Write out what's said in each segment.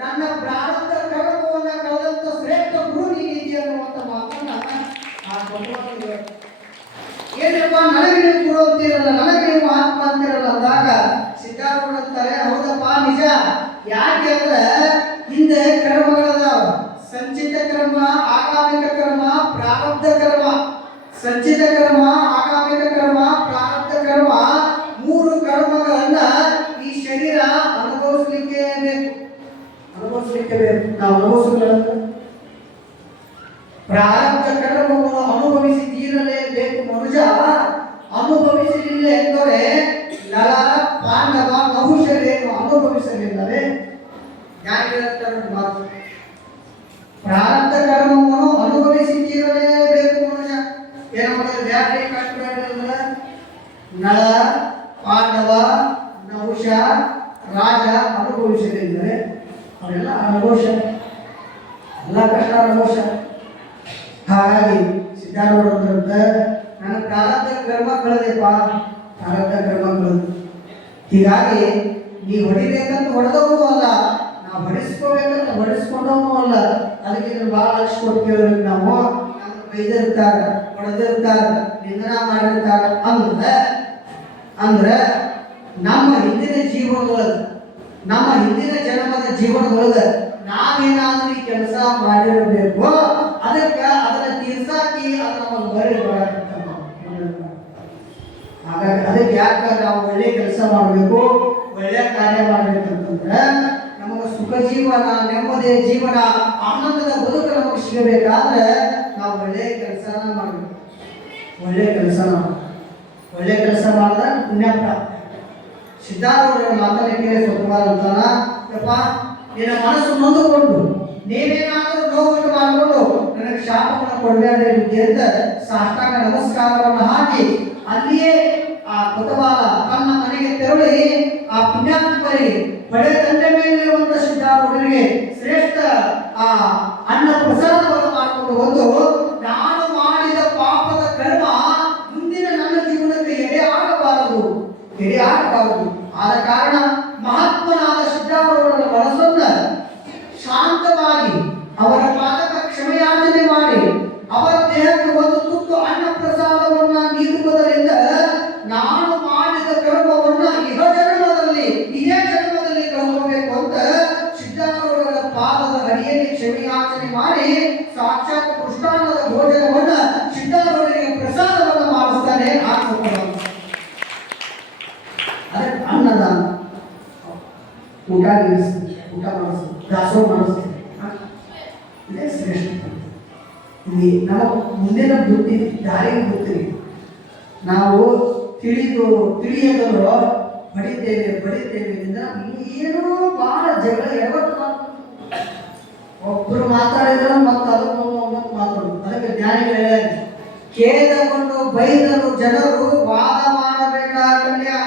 ನನ್ನ ಪ್ರಾರಂಭ ಕರ್ಮವನ್ನು ಕಳೆದಂತ ಶ್ರೇಷ್ಠ ಗುರು ನೀನಿದೆ ಅನ್ನುವಂತ ಮಾತನ್ನ ಆ ಭಗವಂತನಿಗೆ ಏನಪ್ಪ ನನಗೆ ನೀವು ಗುರು ಅಂತಿರಲ್ಲ ನನಗೆ ನೀವು ಆತ್ಮ ಅಂತಿರಲ್ಲ ಅಂದಾಗ ಸಿದ್ಧಾರೂಢ ಹೌದಪ್ಪ, ನಿಜ. ಯಾಕೆ ಅಂದ್ರೆ ಹಿಂದೆ ಕರ್ಮಗಳದಾವ ಸಂಚಿತ ಕರ್ಮ, ಆಗಾಮಿಕ ಕರ್ಮ, ಪ್ರಾರಬ್ಧ ಕರ್ಮ. ಸಂಚಿತ ಕರ್ಮ, ಆಗಾಮಿಕ ಕರ್ಮ, ಪ್ರಾರಬ್ಧ ಕರ್ಮ. ಬೇಕು ನಾವು ಅನುಭವಿಸಬೇಕು ಪ್ರಾರಬ್ಧ ಕರ್ಮವನ್ನು ಅನುಭವಿಸಿ ತೀರಲೇಬೇಕು ಮನುಷ್ಯ ಅನುಭವಿಸಲಿಲ್ಲ ಎಂದರೆ ನಳ ಪಾಂಡವ ನಹುಷರೇನು ಅನುಭವಿಸಲಿಲ್ಲವೇ? ಹೇಳ್ತಾರೆ ಮಾತು ಪ್ರಾರಬ್ಧ ಕರ್ಮವನ್ನು ಅನುಭವಿಸಿ ತೀರಲೇಬೇಕು ಮನುಷ್ಯ ಏನು ಮಾಡೋದು ಬ್ಯಾಟ್ರಿ ಕಷ್ಟ ನಳ ಪಾಂಡವ ನಹುಷ ರಾಜ ಅನುಭವಿಸಲಿಲ್ಲವೇ ಅನುಭವಿಸ ಎಲ್ಲ ಕಷ್ಟ ಅನುಭವಿಸ ಹಾಗಾಗಿ ಸಿದ್ಧಾರ್ಥಂತ ನನ್ನ ಪ್ರಾರಬ್ಧ ಕರ್ಮ ಕಳೆದೆಪ್ಪ ಪ್ರಾರಬ್ಧ ಕರ್ಮ ಕಳೆದು ಹೀಗಾಗಿ ನೀ ಹೊಡಿಬೇಕಂತ ಹೊಡೆದವನು ಅಲ್ಲ, ನಾವು ಹೊಡಿಸ್ಕೋಬೇಕಂತ ಹೊಡಿಸ್ಕೊಂಡವನು ಅಲ್ಲ. ಅದಕ್ಕೆ ಇದನ್ನ ಭಾಳ ಲಕ್ಷ ಕೊಟ್ಟು ಕೇಳಬೇಕು ನಾವು ನಮ್ಮ ಬೈದಿರ್ತಾರ, ಹೊಡೆದಿರ್ತಾರ, ನಿಂದನ ಮಾಡಿರ್ತಾರ ಅಂದ್ರೆ ಅಂದ್ರೆ ನಮ್ಮ ಹಿಂದಿನ ಜೀವನದೊಳಗೆ, ನಮ್ಮ ಹಿಂದಿನ ಜನ್ಮದ ಜೀವನದೊಳಗೆ ನಾವೇನಾದ್ರೂ ಈ ಕೆಲಸ ಮಾಡಿರಬೇಕು. ಅದಕ್ಕೆ ಅದನ್ನ ತೀರ್ಸಾಕಿ ಅದನ್ನ ಬರೀ ಹಾಗಾಗಿ ಅದಕ್ಕೆ ಯಾಕೆ ನಾವು ಒಳ್ಳೆ ಕೆಲಸ ಮಾಡಬೇಕು, ಒಳ್ಳೆ ಕಾರ್ಯ ಮಾಡ್ಬೇಕಂತಂದ್ರೆ ನಮಗೆ ಸುಖ ಜೀವನ, ನೆಮ್ಮದಿಯ ಜೀವನ, ಆನಂದದ ಬದುಕು ನಮಗೆ ಸಿಗಬೇಕಾದ್ರೆ ನಾವು ಒಳ್ಳೆ ಕೆಲಸನ ಮಾಡಬೇಕು. ಒಳ್ಳೆ ಕೆಲಸ ಒಳ್ಳೆ ಕೆಲಸ ಮಾಡಿದ್ರೆ ಪುಣ್ಯ ಪ್ರಾಪ್ತಿ ಸಿದ್ಧಾರೂಢರ ಮಾತನ್ನ ಕೇಳಿ ಸ್ವತಂತ್ರ ಅಂತಾನ ನಿನ್ನ ಮನಸ್ಸು ನೊಂದುಕೊಂಡು ನೀವೇನಾದರೂ ನೋವುಂಟು ಮಾಡಿಕೊಂಡು ನನಗೆ ಶಾಪವನ್ನು ಕೊಡಬೇಡಿ ಅಂತ ಸಾಷ್ಟಾಂಗ ನಮಸ್ಕಾರವನ್ನು ಹಾಕಿ ಅಲ್ಲಿಯೇ ಆ ಕುತವಾಲ ತನ್ನ ಮನೆಗೆ ತೆರಳಿ ಆ ಪುಣ್ಯಾತ್ಮರಿಗೆ ಬಳೆ ತಂದೆ ಮೇಲಿರುವಂತ ಸಿದ್ಧಾರೂಢರಿಗೆ ಶ್ರೇಷ್ಠ ಊಟ ನಿಲ್ಲಿಸ್ತೀವಿ ಊಟ ಮಾಡಿಸ್ತೀವಿ ದಾಸೋಹ ಮಾಡಿಸ್ತೀವಿ ಹ? ಇದೇ ಶ್ರೇಷ್ಠ ಇಲ್ಲಿ ನಾವು ಮುಂದಿನ ಬುದ್ಧಿ ದಾರಿಗೆ ಬರ್ತೀವಿ ನಾವು ತಿಳಿದು ತಿಳಿಯದವರು ಬಡಿತೇವೆ ಬಡಿತೇವೆ ಏನೋ ಬಹಳ ಜಗಳ ಯಾವತ್ತು ಒಬ್ರು ಮಾತಾಡಿದ್ರೆ ಮತ್ತೆ ಅದಕ್ಕೆ ಮತ್ತೆ ಮಾತಾಡೋದು. ಅದಕ್ಕೆ ಜ್ಞಾನಿಗಳು ಹೇಳ್ಯಾರ ಖೇದಗೊಂಡು ಬೈದರು ಜನರು ವಾದ ಮಾಡಬೇಡ ಕನ್ಯಾ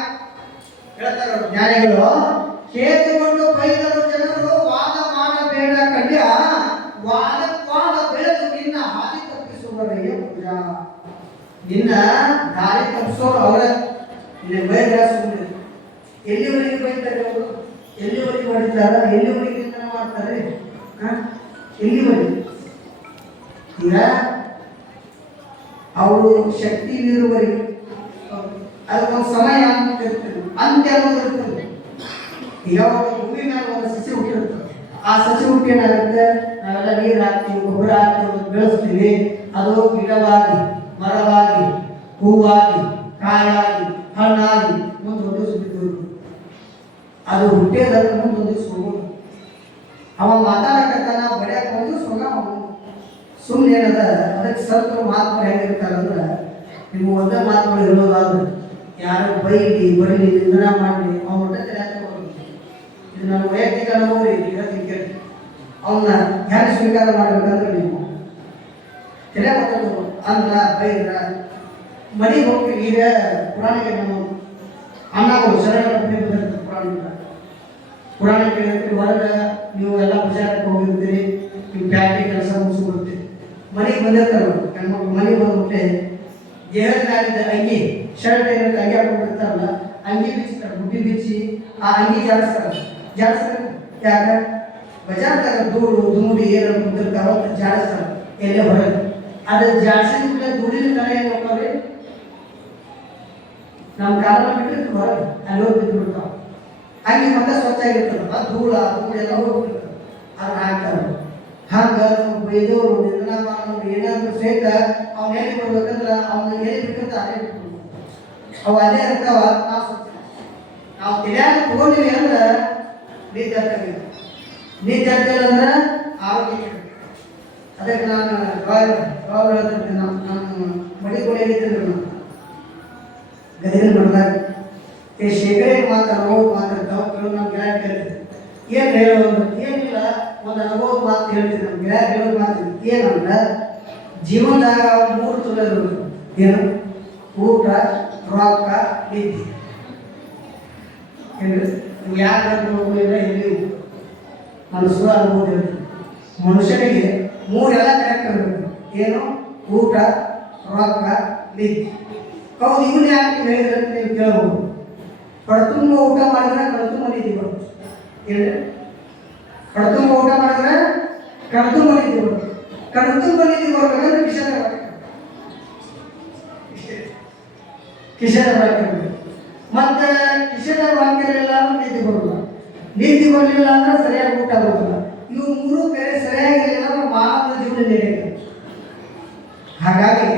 ಹೇಳ್ತಾರೆ ಜ್ಞಾನಿಗಳು. ಖೇದಗೊಂಡು ಬೈದರು ಜನರು, ವಾದ ಮಾಡಬೇಡ ವಾದ ವಾದಕ್ವಾದ ಬೆಳೆದು ನಿನ್ನ ಹಾದಿ ತಪ್ಪಿಸುವವರಿಗೆ ಪೂಜ ನಿನ್ನ ದಾರಿ ತಪ್ಪಿಸೋರು ಅವರೇ. ಸುಮ್ಮನೆ ಎಲ್ಲಿವರೆಗೆ ಬೈತಾರೆ ಅವರು? ಎಲ್ಲಿವರೆಗೆ ಹೊಡಿತಾರ? ಎಲ್ಲಿವರೆಗೆ ನಿಂದನೆ ಮಾಡ್ತಾರೆ? ಎಲ್ಲಿವರೆಗೆ? ಈಗ ಅವರು ಶಕ್ತಿ ಮೀರುವರೆಗೆ ಅದಕ್ಕೊಂದು ಸಮಯ ಅಂತ ಇರ್ತದೆ. ಅಂತ್ಯ ಅನ್ನೋದು ಇರ್ತದೆ. ಈಗ ಹೂವಿನ ಒಂದು ಸಸಿ ಹುಟ್ಟಿರುತ್ತೆ ಆ ಸಸಿ ಹುಟ್ಟಿ ಏನಾಗುತ್ತೆ ನಾವೆಲ್ಲ ನೀರು ಹಾಕ್ತೀವಿ, ಗೊಬ್ಬರ ಹಾಕ್ತೀವಿ ಬೆಳೆಸ್ತೀವಿ. ಅದು ಗಿಡವಾಗಿ, ಮರವಾಗಿ, ಹೂವಾಗಿ ಕಾಯಾಗಿ ಹಣ್ಣಾಗಿ ಮುಂದೆ ಒಂದು ದಿವಸ ಅದು ಹುಟ್ಟಿದ್ರೆ ಮುಂದೆ ಒಂದು ಹೋಗೋದು. ಅವ ಮಾತಾಡಕತ್ತಾನ ಬಡಿಯಕ್ಕೆ ಒಂದು ಸುಗ ಸುಮ್ಮನೆ ಏನದ? ಅದಕ್ಕೆ ಸಂತರು ಮಾತುಗಳು ಹೇಗಿರ್ತಾರಂದ್ರೆ ನಿಮ್ಮ ಒಂದೇ ಮಾತುಗಳು ಇರೋದಾದ್ರೆ ಯಾರು ಬೈಲಿ ಬರೀಲಿ ನಿಂದನ ಮಾಡಲಿ, ಅವ್ನ ತೆರೆಯಾಕ ನನ್ನ ವೈಯಕ್ತಿಕ ಅನುಭವ ಇದೆ ಅವನ್ನ ಯಾರು ಸ್ವೀಕಾರ ಮಾಡ್ಬೇಕಂದ್ರೆ ನೀವು ತಲೆ ಮಕ್ಕಳು ಅಂದ್ರ, ಬೈದ್ರ. ಮನೆಗೆ ಹೋಗ್ತೀವಿ, ಈಗ ಪುರಾಣಿಗೆ ನಾವು ಅನ್ನಗಳು ಶರಣ ಬಂದಿರ್ತಾರೆ ಪುರಾಣಿಕ. ಪುರಾಣ ಕೇಳಿರ್ತೀರಿ ಹೊರಗೆ ನೀವು ಎಲ್ಲ ಪ್ರಚಾರಕ್ಕೆ ಹೋಗಿರ್ತೀರಿ ನಿಮ್ಮ ಫ್ಯಾಕ್ಟ್ರಿ ಕೆಲಸ ಮುಗಿಸ್ಕೊಡ್ತೀರಿ ಮನೆಗೆ ಬಂದಿರ್ತಾರೆ. ಹೆಣ್ಮಕ್ಳು ಮನೆಗೆ ಬಂದ್ಬಿಟ್ಟೆ ದೇಹದಾಗಿದ್ದ ಅಂಗಿ ಶರ್ಟ್ ಏನಂತ ಅಂಗಿ ಹಾಕೊಂಡಿರ್ತಾರಲ್ಲ ಅಂಗಿ ಬಿಚ್ಚಿ ಬುಟ್ಟಿ ಬಿಚ್ಚಿ ಆ ಅಂಗಿ ಜಾಡಿಸ್ತಾರೆ ಜಾಡಿಸ್ತಾರೆ ಯಾಕೆ? ಬಜಾರ್ದಾಗ ಧೂಳು, ಧೂಳಿ, ಏನು ಕುಂತಿರ್ತಾವ ಜಾಡಿಸ್ತಾರ ಎಲ್ಲೇ ಹೊರಗೆ. ಅದು ಜಾಡಿಸಿದ ಕೂಡ ಧೂಳಿನ ಕಡೆ ಏನು ಹೋಗ್ತಾವ್ರಿ ನಮ್ಮ ಕಾಲ ಬಿಟ್ಟಿರ್ತೀವಿ ಹೊರಗೆ, ಅಲ್ಲಿ ಹೋಗಿ ಬಿದ್ದು ಬಿಡ್ತಾವ ಹಂಗೆ ಮತ್ತೆ ಸ್ವಚ್ಛ ಆಗಿರ್ತದಲ್ಲ ಧೂಳ ಧೂಳು ಎಲ್ಲ ಹೋಗ್ಬಿಟ್ಟಿರ್ತದೆ ಅದನ್ನ ಹಾಕ್ತಾರೆ ಹಂಗೆ ಬೈದವರು ನಿಂದನ ಮಾಡೋರು ಏನಾದ್ರು ಸಹಿತ ಅವ್ನ ಎಲ್ಲಿ ಬರ್ಬೇಕಂದ್ರೆ ಅವ್ನ ಹೇಳಿ ಬೇಕಂತ ಅದೇ. ಅವು ಅದೇ ಇರ್ತಾವ, ನಾವು ನಾವು ತಿಳಿಯಾಗ ತಗೊಂಡಿವಿ ಅಂದ್ರೆ ನಿದ್ದೆ ಆಗ್ತಿಲ್ಲ ಅಂದ್ರೆ ಆರೋಗ್ಯ ಅದಕ್ಕೆ ನಾನು ಯಾವಾಗ ಹೇಳ್ತಿರ್ತೀನಿ ನಮ್ಮ ನಮ್ಮ ಮಡಿಗಳು ಹೇಳಿದ್ದೀನಿ ನಾನು ಗದಿನ ಮಾಡಿದಾಗ ಈ ಶೇಖರೆ ನೋವು ಮಾತ್ರ ಕೆಲವು ನಮ್ಮ ಕೇಳ್ತಿದ್ದೆ ಏನು ಹೇಳೋದು ಏನಿಲ್ಲ ಒಂದು ಅನುಭವ ಮಾತು ಹೇಳ್ತೀನಿ. ನಮ್ಮ ಗೆಳೆಯ ಹೇಳೋದು ಮಾತು ಏನಂದ್ರೆ ಜೀವನದಾಗ ಮೂರು ಏನು? ಊಟ, ರೊಕ್ಕ, ನಿದ್ದೆ. ಏನು ನೀವು ಯಾರು ಹೋಗಲಿಲ್ಲ ಇಲ್ಲಿ ನಾನು ಸುರ ಮನುಷ್ಯನಿಗೆ ಮೂರೆಲ್ಲ ಕರೆಕ್ಟ್ ಇರಬೇಕು ಏನು? ಊಟ, ರೊಕ್ಕ, ನಿದ್ದೆ. ಹೌದು, ಇವನು ಯಾಕೆ ಹೇಳಿದ್ರೆ ನೀವು ಕೇಳ್ಬೋದು. ಕಡತುಂಬ ಊಟ ಮಾಡಿದ್ರೆ ಕಡತುಂಬ ನಿದ್ದೆ ಬರುತ್ತೆ. ಹೇಳಿ ಕಡತುಂಬ ಊಟ ಮಾಡಿದ್ರೆ ಕಡತುಂಬ ನಿದ್ದೆ ಬರುತ್ತೆ. ಕಡತುಂಬ ನಿದ್ದೆ ಬರ್ಬೇಕಂದ್ರೆ ಕಿಶನ ಕಿಶನ ಬಾಕಿ ಮತ್ತೆ ಕಿಶನ ವಾಕ್ಯಲಿಲ್ಲ ಅಂದ್ರೆ ನಿದ್ದೆ ನೀತಿ ಬರಲಿಲ್ಲ ಅಂದ್ರೆ ಸರಿಯಾಗಿ ಊಟ ಬರಲ್ಲ ಇವು ಮೂರು ಬೇರೆ ಸರಿಯಾಗಿರಲಿಲ್ಲ ಅಂದ್ರೆ ಮಾನವ ಜೀವನ ನಡೆಯುತ್ತೆ ಹಾಗಾಗಿ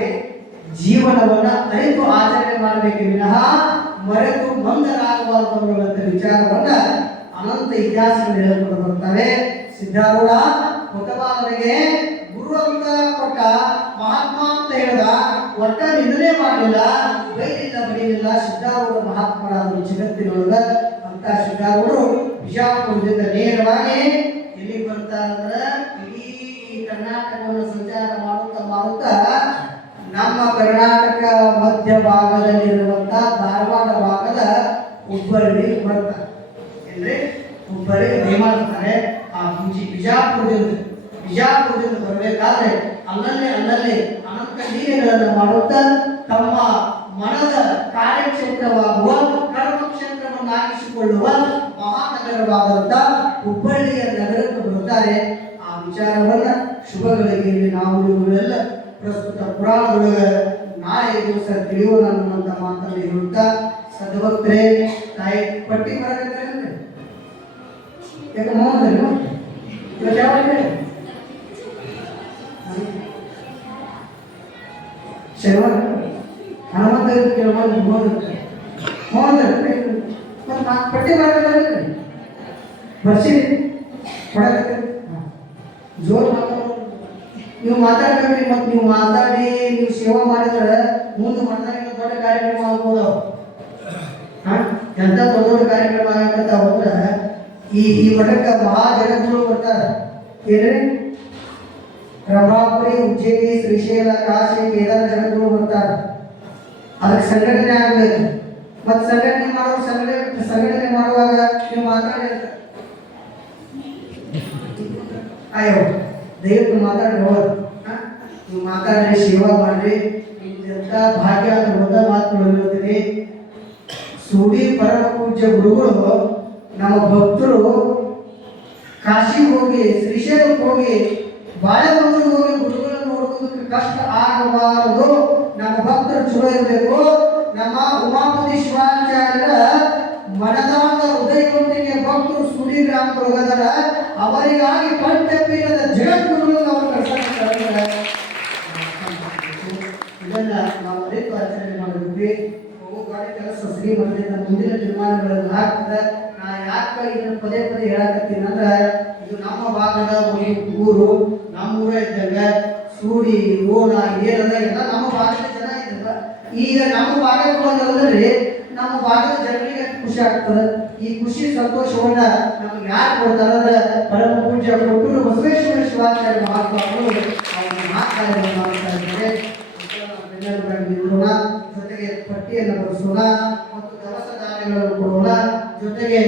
ಜೀವನವನ್ನ ಅರಿತು ಆಚರಣೆ ಮಾಡಬೇಕು. ವಿನಃ ಮರೆತು ಮಂದರಾಗಬಾರದು ಅನ್ನುವಂಥ ವಿಚಾರವನ್ನ ಅನಂತ ಇತಿಹಾಸಗಳು ಹೇಳಿಕೊಂಡು ಬರ್ತಾರೆ ಸಿದ್ಧಾರೂಢ ಹೊಸಬಾಲನಿಗೆ ಗುರು ಅಂತ ಕೊಟ್ಟ ಮಹಾತ್ಮ ಅಂತ ಹೇಳಿದ, ಒಟ್ಟ ನಿಂದನೆ ಮಾಡಲಿಲ್ಲ ಬೈಲಿಲ್ಲ ಬರೆಯಲಿಲ್ಲ ಸಿದ್ಧಾರೂಢ ಮಹಾತ್ಮರಾದರು ಜಗತ್ತಿನೊಳಗ. ಅಂತ ಸಿದ್ಧಾರೂಢರು ಬಿಜಾಪುರದಿಂದ ನೇರವಾಗಿ ಎಲ್ಲಿ ಬರ್ತಾ ಅಂದ್ರ ಇಡೀ ಕರ್ನಾಟಕವನ್ನು ಸಂಚಾರ ಮಾಡುತ್ತಾ ಮಾಡುತ್ತಾ ನಮ್ಮ ಕರ್ನಾಟಕ ಮಧ್ಯ ಭಾಗದಲ್ಲಿರುವಂತ ಧಾರವಾಡ ಭಾಗದ ಹುಬ್ಬಳ್ಳಿ ಬರ್ತಾರೆ. ಏನ್ರಿ? ಹುಬ್ಬಳ್ಳಿ ಅದೇ ಮಾಡ್ತಾರೆ. ಆ ಬಿಜಿ ಬಿಜಾಪುರದಿಂದ ಬಿಜಾಪುರದಿಂದ ಬರಬೇಕಾದ್ರೆ ಅಲ್ಲಲ್ಲಿ ಅಲ್ಲಲ್ಲಿ ಅನಂತ ಲೀಲೆಗಳನ್ನು ಮಾಡುತ್ತಾ ತಮ್ಮ ಮನದ ಕಾರ್ಯಕ್ಷೇತ್ರವಾಗುವ ಕರ್ಮಕ್ಷೇತ್ರವನ್ನಾಗಿಸಿಕೊಳ್ಳುವ ಮಹಾನಗರವಾದಂತ ಹುಬ್ಬಳ್ಳಿಯ ನಗರಕ್ಕೆ ಬರುತ್ತಾರೆ. ಆ ವಿಚಾರವನ್ನ ಶುಭಗಳಿಗೆ ನಾವು ಇವುಗಳೆಲ್ಲ ಪ್ರಸ್ತುತ ಪುರಾಣದೊಳಗ ನಾಳೆ ದಿವಸ ತಿಳಿಯೋಣ ಅನ್ನುವಂತ ಮಾತನ್ನು ಹೇಳುತ್ತಾ, ಸದ್ಭಕ್ತರೇ, ತಾಯಿ ಪಟ್ಟಿ ಬರಕತ್ತೇನ್ರಿ ಯಾಕೆ ಮೌನದಲ್ಲಿ ಹನುಮಂತ ಕೇಳುವಾಗ ಮೌನ ಮೌನ ಮತ್ತೆ ನಾಲ್ಕು ಪಟ್ಟಿ ಬರಕತ್ತೇನ್ರಿ ಬರ್ಸಿರಿ ಕೊಡಕತ್ತೀರಿ ಜೋರು ಮಾತಾಡೋದು. ನೀವು ಮಾತಾಡ್ಬೇಕ್ರಿ ಮತ್ತು ನೀವು ಮಾತಾಡಿ, ನೀವು ಸೇವಾ ಮಾಡಿದ್ರೆ ಮುಂದೆ ಮಾಡಿದಾಗ ದೊಡ್ಡ ಕಾರ್ಯಕ್ರಮ ಆಗ್ಬೋದು. ಹಾಂ ಎಂಥ ದೊಡ್ಡ ದೊಡ್ಡ ಕಾರ್ಯಕ್ರಮ ಆಗತ್ತ ಅಂದ್ರೆ ಈ ಈ ಮಠಕ್ಕೆ ಭಾಳ ಜಗದ್ಗುರು ಬರ್ತಾರೆ. ಏನ್ರಿ? ರಮಾಪುರಿ ಉಜ್ಜಯಿನಿ ಶ್ರೀಶೈಲ ಕಾಶಿ ಕೇದಾರ ಜಗದ್ಗುರು ಬರ್ತಾರೆ. ಅದಕ್ಕೆ ಸಂಘಟನೆ ಆಗ್ಬೇಕು ಮತ್ತೆ ಸಂಘಟನೆ ಮಾಡೋ ಸಂಘಟನೆ ಸಂಘಟನೆ ಮಾಡುವಾಗ ನೀವು ಮಾತಾಡಿರ್ತಾರೆ ಅಯ್ಯೋ ದಯವಿಟ್ಟು ಮಾತಾಡಿ ಹೋದ್ ನೀವು ಮಾತಾಡ್ರಿ ಸೇವಾ ಮಾಡ್ರಿ ಎಂತ ಭಾಗ್ಯ ಅಂತ ಮೊದಲ ಮಾತುಗಳು ಹೇಳ್ತೀನಿ ಸೂಡಿ ಪರಮ ಪೂಜ್ಯ ಗುರುಗಳು ನಮ್ಮ ಭಕ್ತರು ಕಾಶಿಗೆ ಹೋಗಿ ಶ್ರೀಶೈಲಕ್ಕೆ ಹೋಗಿ ಬಾಳೆಬಂದೂರಿಗೆ ಹೋಗಿ ಗುರುಗಳನ್ನು ನೋಡುವುದಕ್ಕೆ ಕಷ್ಟ ಆಗಬಾರದು ನಮ್ಮ ಭಕ್ತರು ಚಲೋ ಇರಬೇಕು. ನಮ್ಮ ಉಮಾಪತಿ ಶಿವಾಚಾರ್ಯರ ಮನದಾಂಗ ಹೃದಯದೊಂದಿಗೆ ಭಕ್ತರು ಸುಡಿ ಹೋಗದಾರ ಅವರಿಗಾಗಿ ಪಂಚಪೀಠದ ಜಗದ್ಗುರುಗಳು ಅವರು ಕಳ್ಸಕ್ಕೆ ಇದನ್ನ ನಾವು ಅನೇಕ ಆಚರಣೆ ಮಾಡಿದ್ವಿ. ಗಾಡಿ ಕೆಲಸ ಶ್ರೀಮಂತರಿಂದ ಮುಂದಿನ ತೀರ್ಮಾನಗಳನ್ನು ಹಾಕ್ತದೆ ನಾ ಯಾಕೆ ಇದನ್ನು ಪದೇ ಪದೇ ಹೇಳಕತ್ತೀನಿ ಅಂದ್ರೆ, ಇದು ನಮ್ಮ ಭಾಗದ ಊರು ನಮ್ಮ ಊರೇ ಇದ್ದಂಗ. ಸೂಡಿ ಓಣ ಏನದ ಎಲ್ಲ ನಮ್ಮ ಭಾಗದ ಜನ ಇದ್ದಂಗ ಈಗ ನಮ್ಮ ಭಾಗಕ್ಕೆ ಬಂದಲ್ಲರಿ ನಮ್ಮ ಭಾಗದ ಜನರಿಗೆ ಖುಷಿ ಆಗ್ತದೆ. ಈ ಖುಷಿ, ಸಂತೋಷವನ್ನ ನಮ್ಗೆ ಯಾರು ಕೊಡ್ತಾರೆ ಪರಮ ಪೂಜೆ ಕೊಟ್ಟು ಬಸವೇಶ್ವರ ಶಿವಾಚಾರ್ಯ ಮಹಾತ್ಮಗಳು ಅವ್ರ ಮಾತಾಡಿ ಮಾಡ್ತಾ ಇದ್ದಾರೆ ಜೊತೆಗೆ ಪಟ್ಟಿಯನ್ನು ಬರೆಸೋಣ ಮತ್ತು ದವಸ ಧಾನ್ಯಗಳನ್ನು ಕೊಡೋಣ. ಜೊತೆಗೆ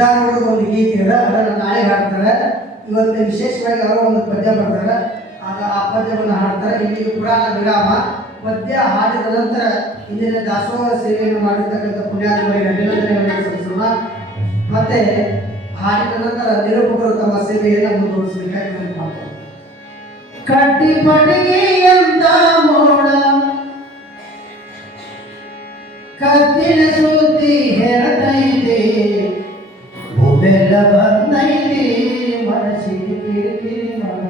ವಿಜಾನೂರದ ಒಂದು ಗೀತೆ ಇದೆ ಅದನ್ನು ನಾಳೆ ಹಾಡ್ತಾರೆ. ಇವತ್ತು ವಿಶೇಷವಾಗಿ ಅವರು ಒಂದು ಪದ್ಯ ಬರ್ತಾರೆ. ಆಗ ಆ ಪದ್ಯವನ್ನು ಹಾಡ್ತಾರೆ. ಇಲ್ಲಿ ಪುರಾಣ ವಿರಾಮ. ಪದ್ಯ ಹಾಡಿದ ನಂತರ ಇಂದಿನ ದಾಸೋಹ ಸೇವೆಯನ್ನು ಮಾಡಿರ್ತಕ್ಕಂಥ ಪುಣ್ಯಾಧಿಕಾರಿ ಅಭಿನಂದನೆಗಳನ್ನು ಸಲ್ಲಿಸೋಣ. ಮತ್ತೆ ಹಾಡಿದ ನಂತರ ನಿರೂಪಕರು ತಮ್ಮ ಸೇವೆಯನ್ನು ಮುಂದುವರಿಸಬೇಕಾಗಿ ಕಟ್ಟಿಪಡಿಗೆಯಂತ ಮೋಡ, ಕತ್ತಿನ ಸುದ್ದಿ ಹೆರತೈತೆ. ಬಂದೈತಿ ಮನಸ್ಸಿಗೆ ಕಿರಿಕಿರಿ ಮನ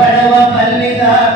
பழவ பள்ளிதான்